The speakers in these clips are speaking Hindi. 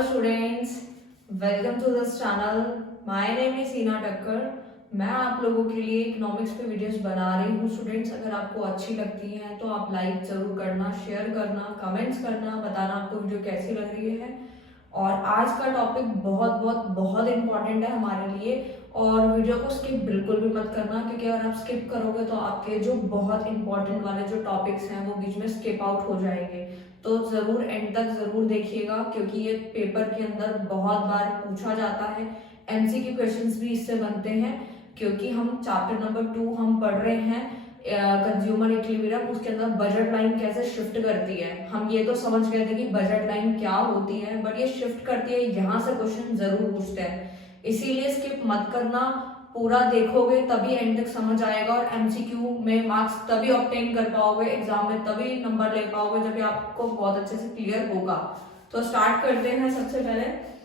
Students, welcome to this channel. My name is Heena Takkar. मैं आप लोगों के लिए इकोनॉमिक्स पे वीडियोस बना रही हूँ। स्टूडेंट्स, अगर आपको अच्छी लगती हैं तो आप लाइक जरूर करना, शेयर करना, कमेंट्स करना, बताना आपको वीडियो कैसी लग रही है। और आज का टॉपिक बहुत बहुत बहुत इंपॉर्टेंट है हमारे लिए, और वीडियो को स्किप बिल्कुल भी मत करना, क्योंकि अगर आप स्किप करोगे तो आपके जो बहुत इंपॉर्टेंट वाले जो टॉपिक्स हैं वो बीच में स्किप आउट हो जाएंगे। तो जरूर एंड तक जरूर देखिएगा, क्योंकि ये पेपर के अंदर बहुत बार पूछा जाता है। एमसीक्यू क्वेश्चंस भी इससे बनते हैं, क्योंकि हम चैप्टर नंबर 2 हम पढ़ रहे हैं कंज्यूमर इक्विलिब्रियम। उसके अंदर बजट लाइन कैसे शिफ्ट करती है। हम ये तो समझ गए थे कि बजट लाइन क्या होती है, बट ये शिफ्ट करती है, यहाँ से क्वेश्चन जरूर पूछते हैं। इसीलिए स्किप मत करना, पूरा देखोगे तभी एंड तक समझ आएगा, और एमसीक्यू में मार्क्स तभी ऑब्टेन कर पाओगे, एग्जाम में तभी नंबर ले पाओगे जब आपको बहुत अच्छे से क्लियर होगा। तो स्टार्ट करते हैं। सबसे पहले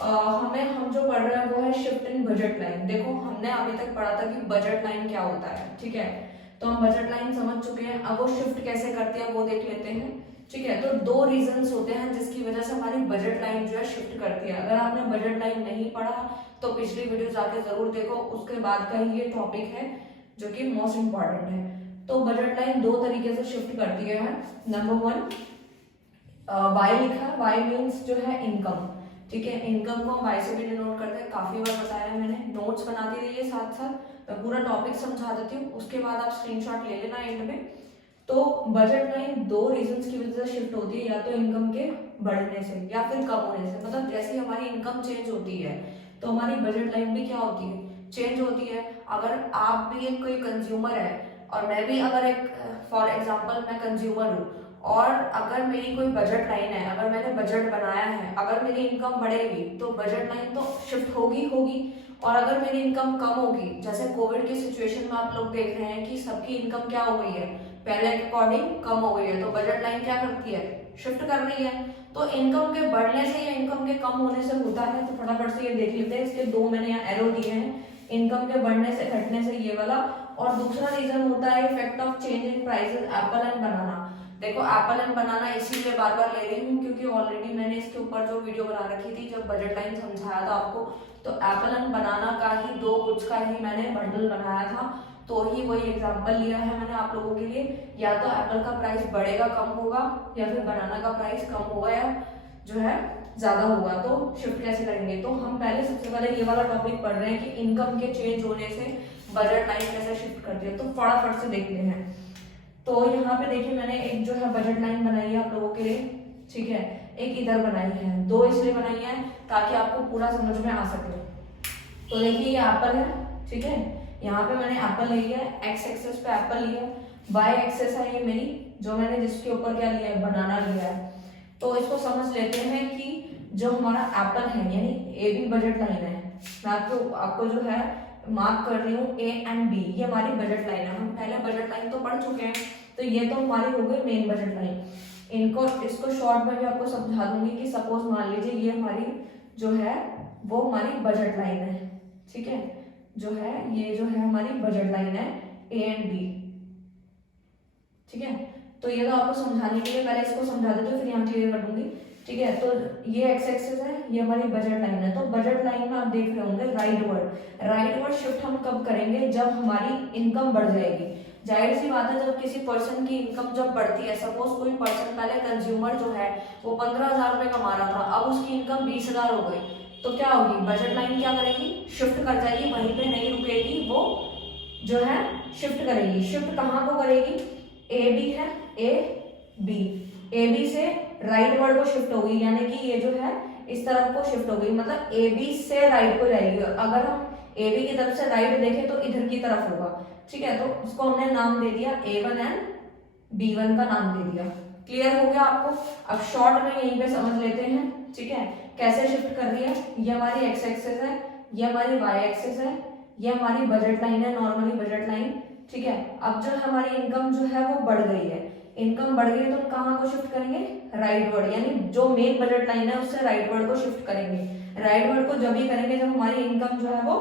हम जो पढ़ रहे हैं वो है शिफ्ट इन बजट लाइन। देखो, हमने अभी तक पढ़ा था कि बजट लाइन क्या होता है, ठीक है। तो हम बजट लाइन समझ चुके हैं, अब वो शिफ्ट कैसे करते हैं वो देख लेते हैं, ठीक है। तो दो रीजंस होते हैं जिसकी वजह से हमारी बजट लाइन जो है शिफ्ट करती है। अगर आपने बजट लाइन नहीं पढ़ा तो पिछली वीडियो जाके जरूर देखो, उसके बाद का ही ये टॉपिक है जो कि मोस्ट इंपॉर्टेंट है। तो बजट लाइन दो तरीके से शिफ्ट करती है। नंबर 1, वाई लिखा है, वाई मीन्स जो है इनकम, ठीक है। इनकम को हम वाई से भी डिनोट करते हैं, काफी बार बताया है मैंने, नोट्स बनाती रहिए साथ साथ, मैं पूरा टॉपिक समझा देती हूँ, उसके बाद आप स्क्रीनशॉट ले लेना एंड में। तो बजट लाइन दो रीजंस की वजह से शिफ्ट होती है, या तो इनकम के बढ़ने से या फिर कम होने से। मतलब जैसे हमारी इनकम चेंज होती है तो हमारी बजट लाइन भी क्या होती है, चेंज होती है। अगर आप भी एक कोई कंज्यूमर है और मैं भी अगर एक, फॉर एग्जांपल मैं कंज्यूमर हूँ, और अगर मेरी कोई बजट लाइन है, अगर मैंने बजट बनाया है, अगर मेरी इनकम बढ़ेगी तो बजट लाइन तो शिफ्ट होगी होगी। और अगर मेरी इनकम कम होगी, जैसे कोविड की सिचुएशन में आप लोग देख रहे हैं कि सबकी इनकम क्या हो गई है, पहले के अकॉर्डिंग कम हो गई है, तो बजट लाइन क्या करती है, शिफ्ट कर रही है। तो इनकम के बढ़ने से या इनकम के कम होने से होता है, तो फटाफट से ये देख लेते हैं। इसके दो मैंने यहाँ एरो दिए हैं, इनकम के बढ़ने से, घटने से, ये वाला। और दूसरा रीजन होता है effect of change in prices, apple and banana. देखो, एप्पल एंड बनाना इसीलिए बार बार ले रही हूँ क्योंकि ऑलरेडी मैंने इसके ऊपर जो वीडियो बना रखी थी, जब बजट लाइन समझाया था आपको, तो एप्पल एंड बनाना का ही, दो गुड्स का ही मैंने बंडल बनाया था, तो ही वही एग्जांपल लिया है मैंने आप लोगों के लिए। या तो एप्पल का प्राइस बढ़ेगा, कम होगा, या फिर बनाना का प्राइस कम होगा या जो है ज्यादा होगा। तो शिफ्ट कैसे करेंगे, तो हम पहले सबसे पहले ये वाला टॉपिक पढ़ रहे हैं कि इनकम के चेंज होने से बजट लाइन कैसे शिफ्ट करती है। तो फटाफट से देखते हैं। तो यहाँ पे देखिए, मैंने एक जो है बजट लाइन बनाई है आप लोगों के लिए, ठीक है। एक इधर बनाई है, दो इसलिए बनाई है ताकि आपको पूरा समझ में आ सके। तो देखिए, ये एप्पल है, ठीक है। यहाँ पे मैंने एप्पल लिया है, एक्स एक्सेस पे एप्पल लिया है, वाई एक्सेस है ये मेरी, जो मैंने जिसके ऊपर क्या लिया है, बनाना लिया है। तो इसको समझ लेते हैं कि जो हमारा एप्पल है, यानी ए बी बजट लाइन है। मैं आपको जो है मार्क कर रही हूँ, ए एंड बी, ये हमारी बजट लाइन है। हम पहले बजट लाइन तो पढ़ चुके हैं, तो ये तो हमारी हो गई मेन बजट लाइन। इसको शॉर्ट में भी आपको समझा दूंगी कि सपोज मान लीजिए ये हमारी जो है वो हमारी बजट लाइन है, ठीक है। जो है ये जो है हमारी बजट लाइन है, ए एंड बी, ठीक है। तो ये तो आपको समझाने के लिए पहले इसको समझा देते, फिर यहाँ क्लियर कर दूंगी, ठीक है। तो ये एक्स एक्सिस है, ये हमारी बजट लाइन है। तो बजट लाइन में आप देख रहे होंगे राइट वर्ड शिफ्ट हम कब करेंगे, जब हमारी इनकम बढ़ जाएगी। जाहिर सी बात है, जब किसी पर्सन की इनकम जब बढ़ती है, सपोज कोई पर्सन पहले कंज्यूमर जो है वो 15,000 रुपए कमा रहा था, अब उसकी इनकम 20,000 हो गई, तो क्या होगी, बजट लाइन क्या करेगी, शिफ्ट कर जाएगी, वहीं पे नहीं रुकेगी, वो जो है शिफ्ट करेगी। शिफ्ट कहाँ को करेगी, ए बी है, ए बी से राइट वर्ड को शिफ्ट होगी, यानी कि ये जो है इस तरफ को शिफ्ट होगी, मतलब ए बी से राइट को जाएगी। अगर हम ए बी की तरफ से राइट देखें तो इधर की तरफ होगा, ठीक है। तो उसको हमने नाम दे दिया A1 एंड B1 का नाम दे दिया। क्लियर हो गया आपको। अब शॉर्ट में यहीं पे समझ लेते हैं, ठीक है, कैसे शिफ्ट कर रही है। ये हमारी एक्स एक्सेस है, ये हमारी वाई एक्सेस है, ये हमारी बजट लाइन है, नॉर्मली बजट लाइन, ठीक है। अब जो हमारी इनकम जो है वो बढ़ गई है, इनकम बढ़ गई तो हम कहाँ को शिफ्ट करेंगे, राइट वर्ड, यानी जो मेन बजट लाइन है उससे राइट वर्ड को शिफ्ट करेंगे। राइट वर्ड को जब ही करेंगे जब हमारी इनकम जो है वो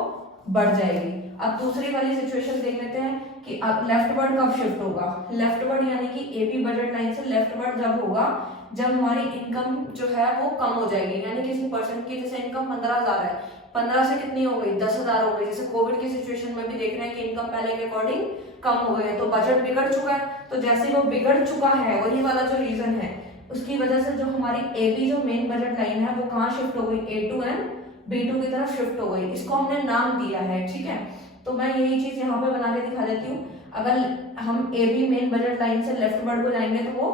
बढ़ जाएगी। अब दूसरी वाली सिचुएशन देख लेते हैं कि अब लेफ्टवर्ड कब शिफ्ट होगा। लेफ्टवर्ड यानी कि एबी बजट लाइन से लेफ्टवर्ड जब होगा जब हमारी इनकम जो है वो कम हो जाएगी, यानी किसी पर्सन की जैसे इनकम 15,000 है, 15 से कितनी हो गई 10,000 हो गई। जैसे कोविड की सिचुएशन में भी देख रहे हैं कि इनकम पहले के अकॉर्डिंग कम हो गई है, तो बजट बिगड़ चुका है। तो जैसे वो बिगड़ चुका है वही वाला जो रीजन है उसकी वजह से जो हमारी एबी जो मेन बजट लाइन है वो कहाँ शिफ्ट हो गई, A2 एंड B2 की तरफ शिफ्ट हो गई। इसको हमने नाम दिया है, ठीक है। तो मैं यही चीज यहाँ पे बना के दिखा देती हूँ। अगर हम एबी मेन बजट लाइन से लेफ्टवर्ड को जाएंगे तो वो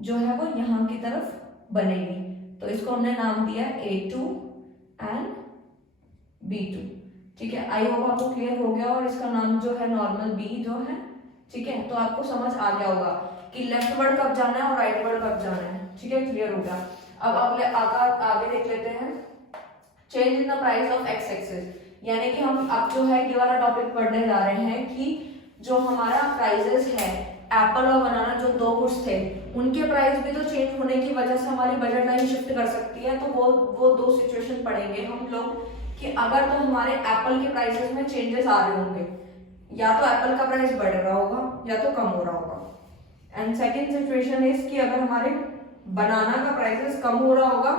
जो है वो यहाँ की तरफ बनेगी, तो इसको हमने नाम दिया A2 एंड B2, ठीक है। आई होप आपको क्लियर हो गया और इसका नाम जो है नॉर्मल बी जो है, ठीक है। तो आपको समझ आ गया होगा कि लेफ्टवर्ड कब जाना है और राइटवर्ड कब जाना है, ठीक है, क्लियर हो गया। अब अगले आगे देख लेते हैं change in the price of x axis, यानी कि हम अब जो है ये वाला टॉपिक पढ़ने जा रहे हैं कि जो हमारा प्राइजेस है एप्पल और बनाना जो दो गुड्स थे उनके प्राइस भी तो चेंज होने की वजह से हमारी बजट लाइन शिफ्ट कर सकती है। तो वो दो सिचुएशन पढ़ेंगे हम लोग कि अगर तो हमारे एप्पल के प्राइसेस में चेंजेस आ रहे होंगे, या तो एप्पल का प्राइस बढ़ रहा होगा या तो कम हो रहा होगा। एंड सेकेंड सिचुएशन इज कि अगर हमारे बनाना का प्राइसेस कम हो रहा होगा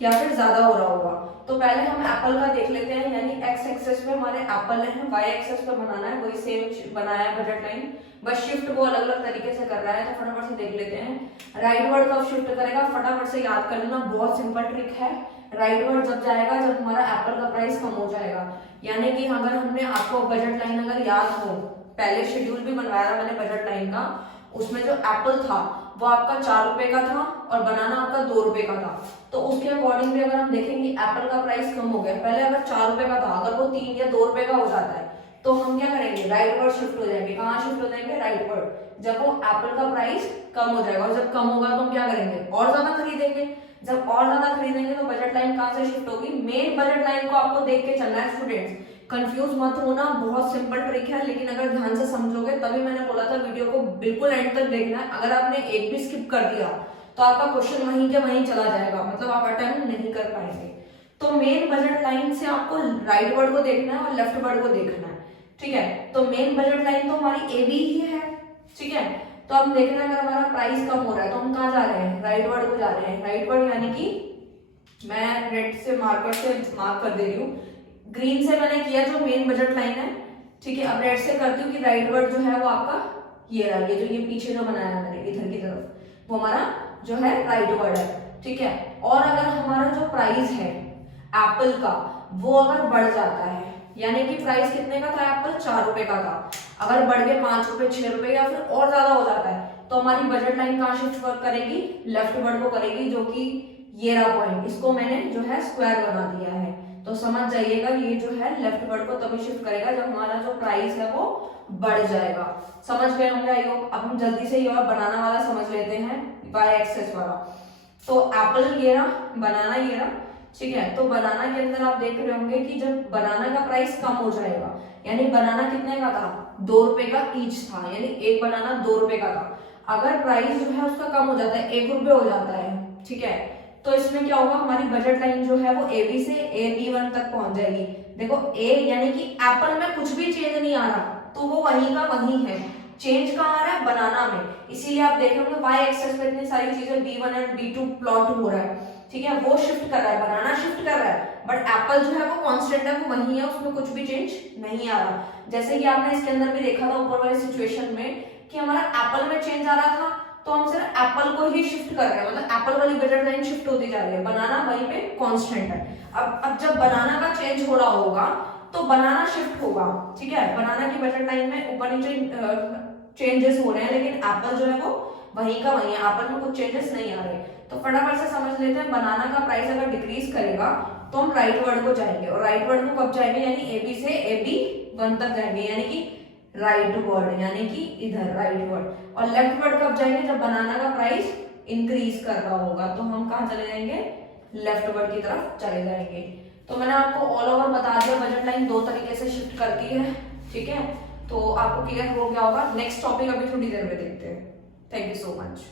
या फिर ज्यादा हो रहा होगा। तो पहले हम एप्पल का देख लेते हैं, यानी एक्स एक्सेस पे हमारे एप्पल है, वाई एक्सेस पे बनाना है, वही सेम बनाया है बजट लाइन, बस शिफ्ट वो अलग अलग तरीके से कर रहा है। तो फटाफट से देख लेते हैं राइट वर्ड कब शिफ्ट करेगा, फटाफट से याद कर लेना, बहुत सिंपल ट्रिक है। राइट वर्ड जब जाएगा जब हमारा एप्पल का प्राइस कम हो जाएगा, यानी कि अगर हमने आपको बजट लाइन अगर याद हो, पहले शेड्यूल भी बनवाया था मैंने बजट लाइन का, उसमें जो एप्पल था वो आपका 4 रुपए का था और बनाना आपका 2 रुपए का था। तो उसके अकॉर्डिंग भी अगर हम देखेंगे एप्पल का प्राइस कम हो गया, पहले अगर 4 रुपए का था अगर वो 3 या 2 रुपए का हो जाता है तो हम क्या करेंगे, राइट वर्ड शिफ्ट हो जाएंगे। कहाँ शिफ्ट हो जाएंगे, राइट वर्ड, जब वो एप्पल का प्राइस कम हो जाएगा। और जब कम होगा तो हम क्या करेंगे, और ज्यादा खरीदेंगे। जब और ज्यादा खरीदेंगे तो बजट लाइन कहाँ से शिफ्ट होगी, मेन बजट लाइन को आपको देख के चलना है स्टूडेंट्स, कंफ्यूज मत होना, बहुत सिंपल ट्रिक है, लेकिन अगर ध्यान से समझोगे तभी मैंने बोला था वीडियो को बिल्कुल एंड तक देखना है। अगर आपने एक भी स्किप कर दिया तो आपका क्वेश्चन वहीं के वहीं चला जाएगा, मतलब आप अटेम्प्ट नहीं कर पाएंगे। तो मेन बजट लाइन से आपको राइट वर्ड को देखना है और लेफ्ट वर्ड को देखना है, ठीक है। तो मेन बजट लाइन तो हमारी AB ही है, ठीक है। तो हम देख रहे हैं अगर हमारा प्राइस कम हो रहा है तो हम कहाँ जा रहे हैं, राइट वर्ड को जा रहे हैं। राइट वर्ड यानी कि मैं रेड से मार्कर से मार्क कर दे रही हूँ, ग्रीन से मैंने किया जो मेन बजट लाइन है, ठीक है। अब रेड से करती हूँ कि राइट वर्ड जो है वो आपका ये रहा, ये जो ये पीछे जो बनाया है मैंने इधर की तरफ, वो हमारा जो है राइट वर्ड है, ठीक है। और अगर हमारा जो प्राइस है एप्पल का वो अगर बढ़ जाता है, यानी कि प्राइस कितने का था एप्पल, 4 रुपए का था, अगर बढ़ के 5 रुपए 6 रुपए या फिर और ज्यादा हो जाता है तो हमारी बजट लाइन कहाँ शिफ्ट करेगी, लेफ्ट वर्ड को करेगी, जो कि ये रहा पॉइंट, इसको मैंने जो है स्क्वायर बना दिया है। तो समझ जाइएगा ये जो है लेफ्ट वर्ड को तभी शिफ्ट करेगा जब हमारा जो प्राइस है वो बढ़ जाएगा। समझ गए होंगे आई होप। अब हम जल्दी से ये और बनाना वाला समझ लेते हैं, वाई एक्सेस वाला। तो एप्पल ये रहा, बनाना ये रहा, ठीक है। तो बनाना के अंदर आप देख रहे होंगे कि जब बनाना का प्राइस कम हो जाएगा, यानी बनाना कितने का था, 2 रुपए का ईच था, यानी एक बनाना 2 रुपए का था। अगर प्राइस जो है उसका कम हो जाता है, 1 रुपए हो जाता है, ठीक है, तो इसमें क्या होगा, हमारी बजट लाइन जो है वो AB से AB1 तक पहुंच जाएगी। देखो A यानी कि एप्पल में कुछ भी चेंज नहीं आ रहा, तो वो वहीं का वहीं है। चेंज कहाँ आ रहा है, बनाना में, इसीलिए आप देख रहे हो वाई एक्सेस पे इतनी सारी चीजें B1 एंड B2 प्लॉट हो रहा है, ठीक है। वो शिफ्ट कर रहा है, बनाना शिफ्ट कर रहा है, बट एप्पल जो है वो कांस्टेंट है, वो वही है, उसमें कुछ भी चेंज नहीं आ रहा। जैसे कि आपने इसके अंदर भी देखा था ऊपर वाले सिचुएशन में कि हमारा एप्पल में चेंज आ रहा था, तो हम सिर्फ एप्पल को ही शिफ्ट कर रहे हैं, मतलब एप्पल वाली बजट लाइन शिफ्ट होती जा रही है, बनाना वहीं पे कांस्टेंट है। अब जब बनाना का चेंज हो रहा होगा तो बनाना शिफ्ट होगा, ठीक है। बनाना की बजट लाइन में ऊपर नीचे चेंजेस हो रहे हैं, लेकिन एप्पल जो है वो वहीं का वहीं है, एप्पल में कुछ चेंजेस नहीं आ रहे। तो फटाफट से समझ लेते हैं, बनाना का प्राइस अगर डिक्रीज करेगा तो हम राइट वर्ड को जाएंगे, और राइट वर्ड को कब जाएंगे, यानी AB से AB1 तक जाएंगे, यानी कि राइट वर्ड, यानी कि इधर राइट वर्ड। और लेफ्ट वर्ड कब जाएंगे, जब बनाना का प्राइस इंक्रीज कर रहा होगा, तो हम कहाँ चले जाएंगे, लेफ्ट वर्ड की तरफ चले जाएंगे। तो मैंने आपको ऑल ओवर बता दिया, बजट लाइन 2 तरीके से शिफ्ट करती है, ठीक है। तो आपको क्लियर हो गया होगा। नेक्स्ट टॉपिक अभी थोड़ी देर में देखते हैं। Thank you so much.